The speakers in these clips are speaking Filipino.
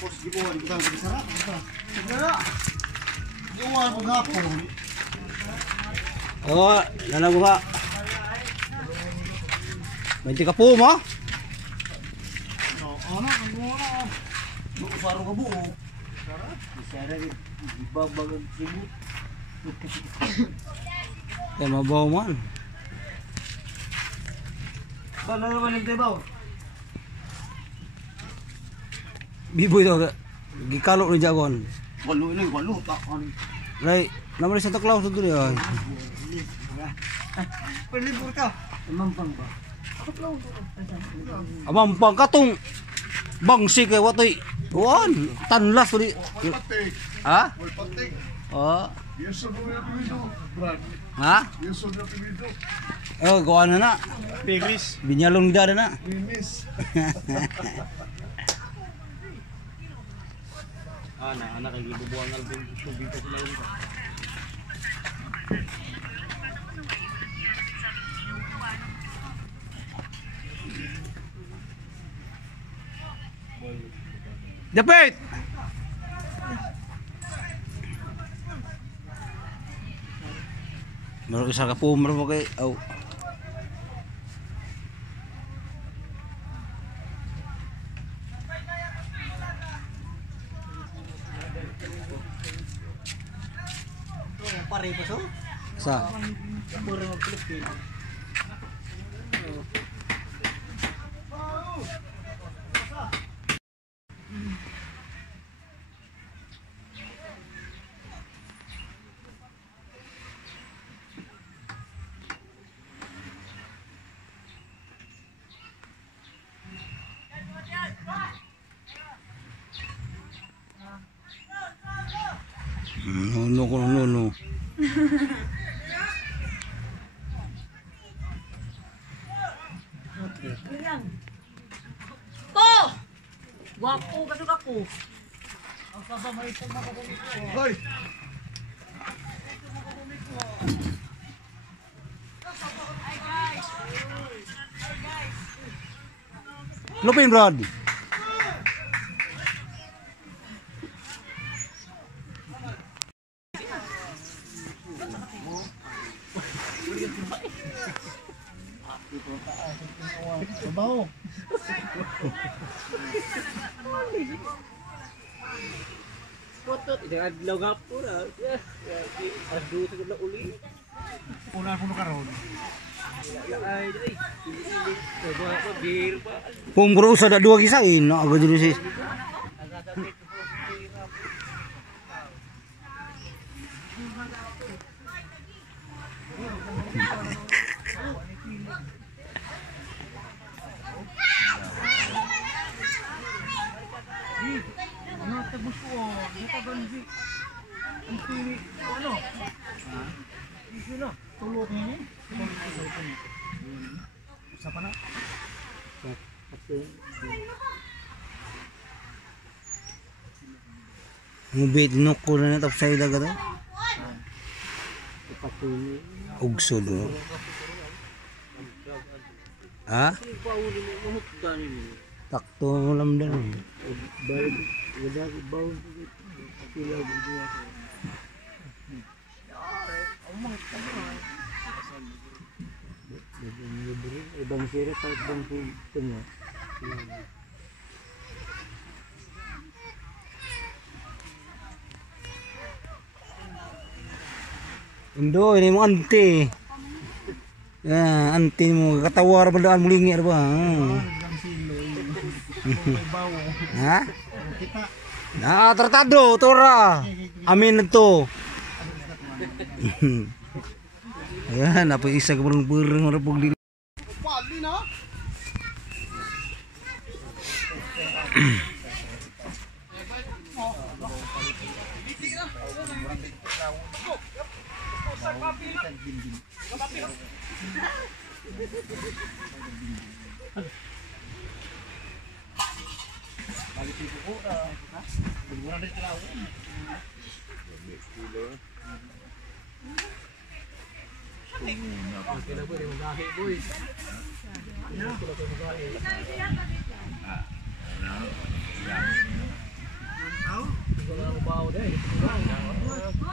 Tapos gibuan kita sarap. Segera. Gibuan maghapon. Oh, nalago ka. May tika po mo? No, ano na. Sarong ka buo. Sarap. Sarap ibabagag sibut. Kaya mabaw man. Bala naman yung tibaw. Biboy daw. Gikalo ni Jagon. Walo ta. Ray, naman sa taklaw sa duli ay. Pelibur ka. Mampang ba? Amampang katong bangsi kay watoy. Wan, tanlas uli. Ha? Oh. Yeso mo yung pimido, Brad. Ha? Yeso mo yung pimido. Oh, kuha na na. Piglis. Binyalong dada na. Binis. Anak kay gibubuang album tubig ko lang. Dapit! Meron isa ka po, meron mo kay... Oh. Pare pa so? Sa? Puro mag-click. No. Ko! Wapo ka ako. Ang sasabay ito makakumit ko. Hoy! Lupin, Brad. Sabaw. Foto tidak adlaw gapura. Adu sa kula uli. Puno karon. Ay, ko bir pa. Pumbro sa dua gisain, no? Agad dulu sis. Ano tebus ko? Dito ganji. Ang pili ano? Ha? Sino? Tulog ni. Usa pa na. Ngubit noko na natap sa ida gato. Ugsod no. Ha? Takto mo lang din. Ibang sira sa ibang tengah. Indo, ini mo ante. Ya, ante mo katawar badaan mulingi ba? Ha? Nah, tratado tora. Amin to. Ayan, apa isa ka bareng-bareng ora pug dili. Pali na.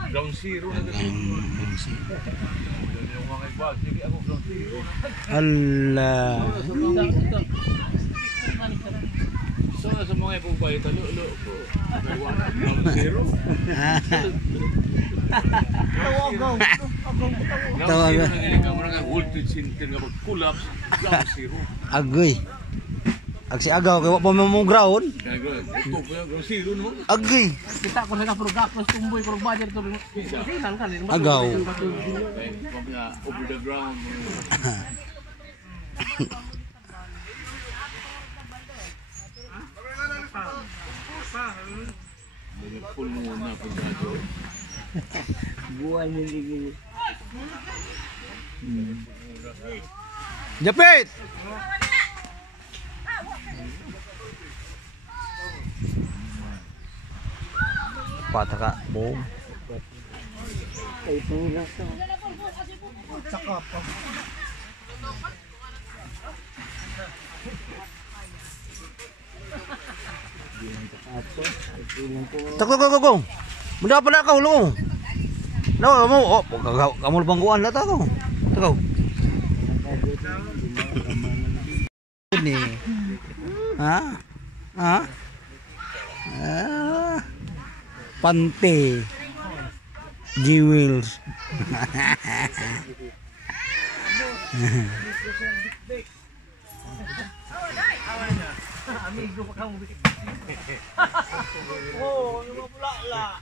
Ground zero na kasi. Yung mga iba, hindi ako ground zero. Allah. So, sa mga ibang bayo, talo po. Ground zero. Ground zero na ganyan ka, marang voltage center nga pag-collapse, ground zero. Agoy. Agsi agaw kay wa pa mo ground. Kaya ito po yung ground zero naman. Agoy. Kita ko sa prograpos tumboy pero budget to. Sinan kan. Agaw. Kaya over the ground. Full muna po dito. Buwan yung ligil. Japit. Pataka boom. Ay, pangilang to. Tako. Munda pa na ka ulo. Nawa mo, oh, kamu bangkuan la ta ko. Tako. Ini. Ha? Ha? Ah. Pante. Jewels. Amigo pa kamu. Oh, yung mga pula la.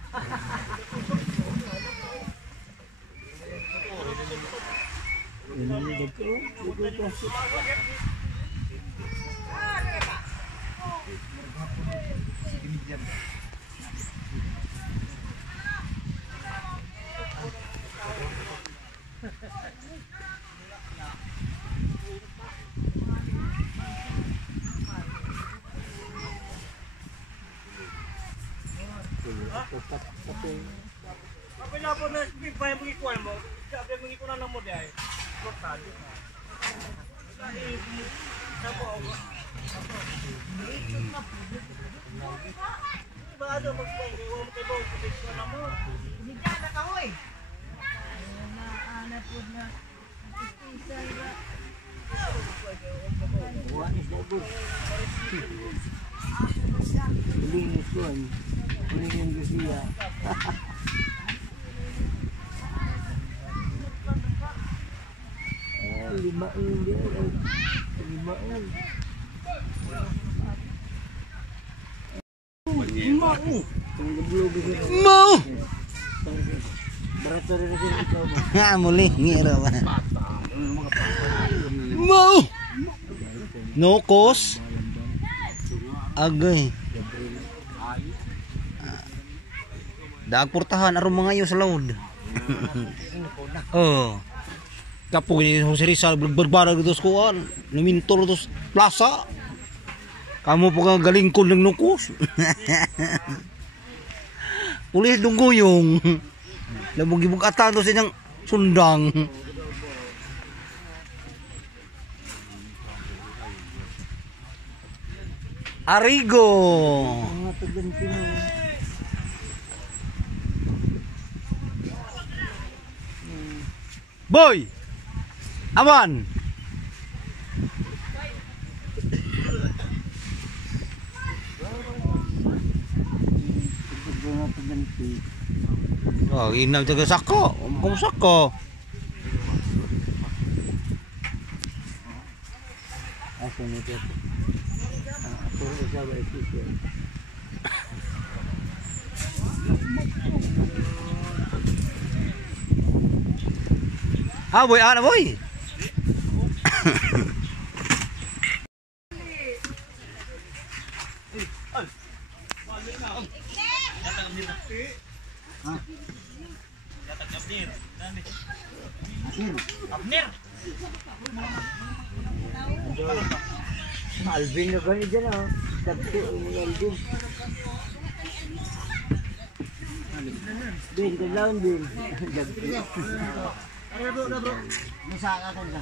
Apa na po na speed pa yung mangikuan mo? Sabi yung mangikuan na mo di ay. Kortado. Ba ada magkuan kay mo kay bawo kay na mo. Hindi na ka hoy. Na ana po na. Buwan is double. Linis yun. Kunin yung Lucia. Limaan din. Limaan. Mau. Barato rin na sila ikaw. Ha muli ngira ba. Mau. No cost. Agoy. Daag portahan aron mga iyo sa laod. Oh. Kapo ni Jose Rizal berbara dito sa kuan, lumintor dito sa plaza. Kamu po nga galingkod ng nukos. Pulis dungguyong. Labog-ibog-atan to sa inyong sundang. Arigo. Mga taganti na. Boy. Aman. Mga taganti. Oh, inaw taga sako. Kung sako. Asa nito. Ako isa ba ito? Ah, boy, ana boy. Alvin na gani dyan ah. Dagto yung Alvin. Bin, kailangan din. Dagto. Ano bro? Masaka ko sa.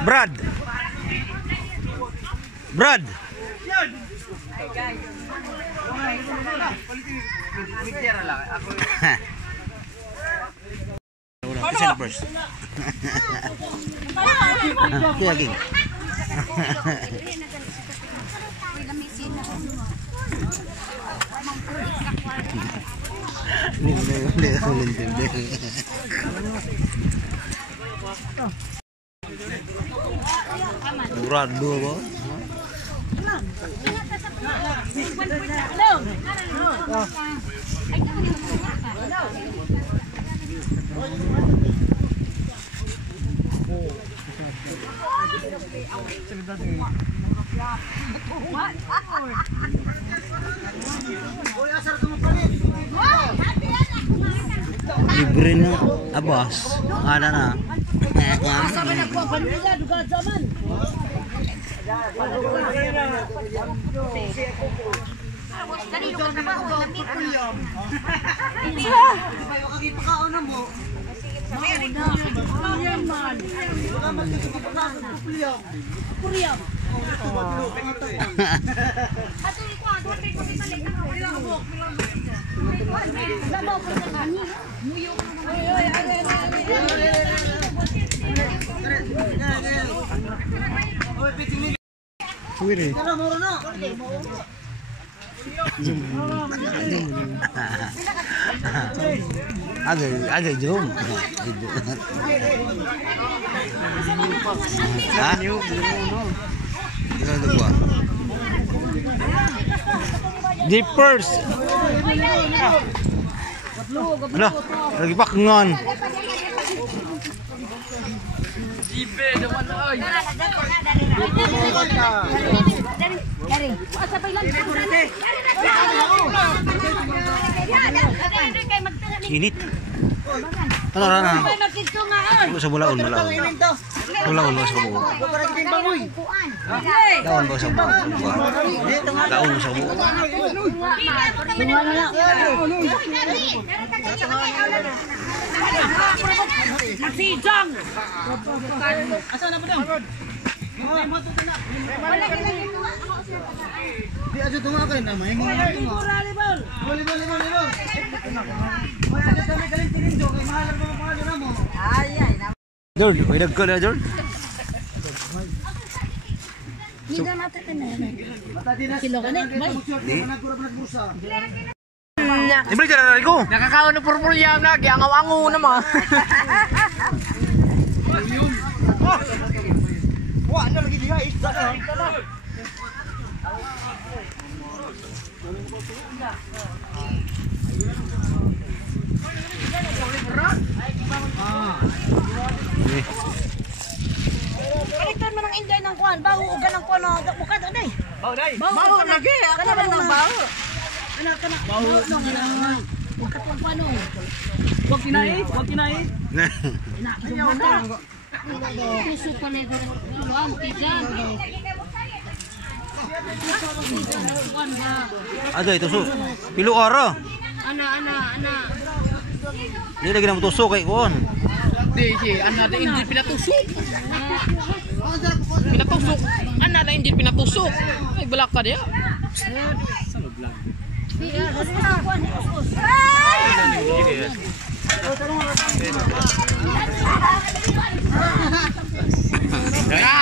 Brad. Brad. Isa na first. Kaya king. Brad dua ba? Libre na abas. Ada na. Wiri. Ada jom. Hah? Itu gua. Dippers. Alah, lagi pakengan. Ibe dewan oi. Init. Ano na? Sa bulaon. Bulaon sa buo. Daon ba sa buo? Daon sa buo. Nagsijang! Asa na ba daw? Di aja tunga ka na may mga tunga. Volleyball. May aja kami galing tinindo kay mahal ang mga pangalo na mo. Ay. George, may dagko na George. Hindi natin tinayin. Mata din na Kilo ka na, bay. Nagkurap bursa. Ibalik na rin ko. Nakakaon ng purpulyam na, giangaw-ango naman. Wah, ano lagi dia isda na. Kaliktan mo ng inday ng kuan, baho ugan ng kuan, bukad ano eh. Bawo lagi. Kana ba ng baho? Kana. Baho nang ana. Bukat ng kuan oh. Wag kinai. Puso pa na luam tijan. Ada itu su. Pilu ara. Ana. Dia lagi nak tusuk kay kon. Di, ana na injil pinatusok. Ana na injil pinatusok. Ay balak ka dia.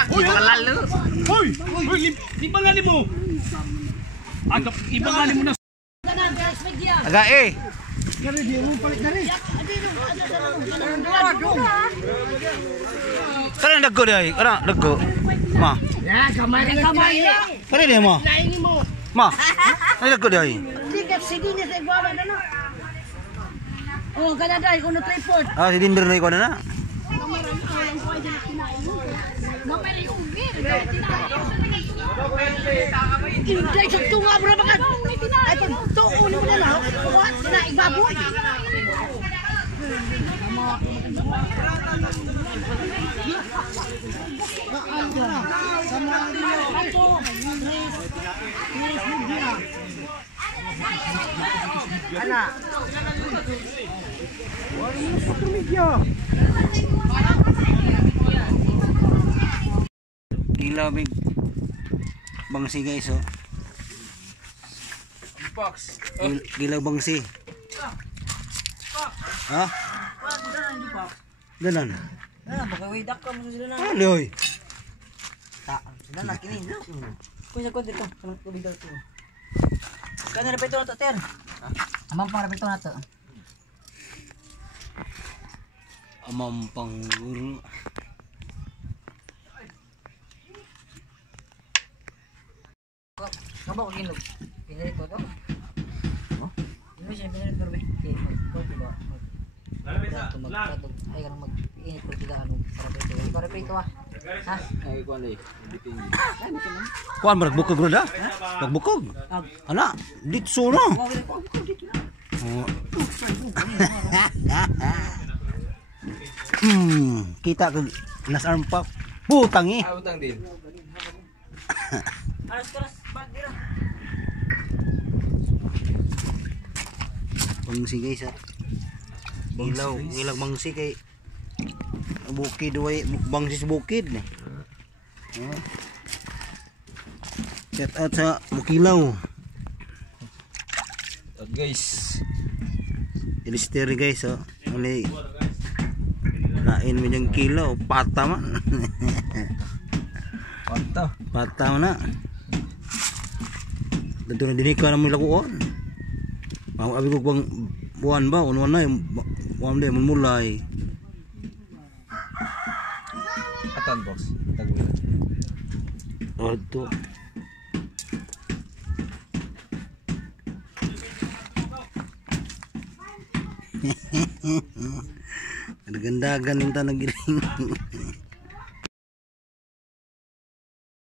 Uy, lalu. Hoy, libangan mo. Agap libangan mo na. Agak Dari dia mo palit dari. Kana dagko dia. Kana dagko. Ma. Ya, kamay. Kana dia ma. Laingi mo. Ma. Kana dagko dia. Tiket sige niya sa igwala na na. Oh, kana dai kuno tripod. Ah, si Dinder na ko na. Inday sa tunga bro bakat. Ay pag tuon mo na lang. What na igbaboy. Anak. Gila big bangsi guys oh. Box. Gila bangsi. Ha? Danan. Baka widak ka mo sila na. Ano oy? Sila na kini. Kuya ko dito, kanang tubig daw to. Kana repito na to, ter. Amang pang repito na to. Amampang guru. Kamu kok gini, pindah itu apa? Ini sih pindah itu berbe. Kau coba. Ayo kan mag ini ko tiga anu para itu ah. Hah? Ay, kuan lay. Bitin. Kuan magbukog ro da? Magbukog. Ana, ditso no. Oh. Kita ke nas arm pa. Putang eh. Utang din. Keras bagir. Bangsi guys ha. Ilaw bangsi kay bukid way bangsi sa bukid ni. Set out sa Bukilaw. Guys. Ilisteri guys oh. Muli lain mo yung kilaw, pata man. Pata man na. Dito na dinika na mo lakuan. Ang abi ko bang buwan ba unwan na buwan din mulay. Atan box. Tagwil. Oh to. Gandagan yung tanag giling.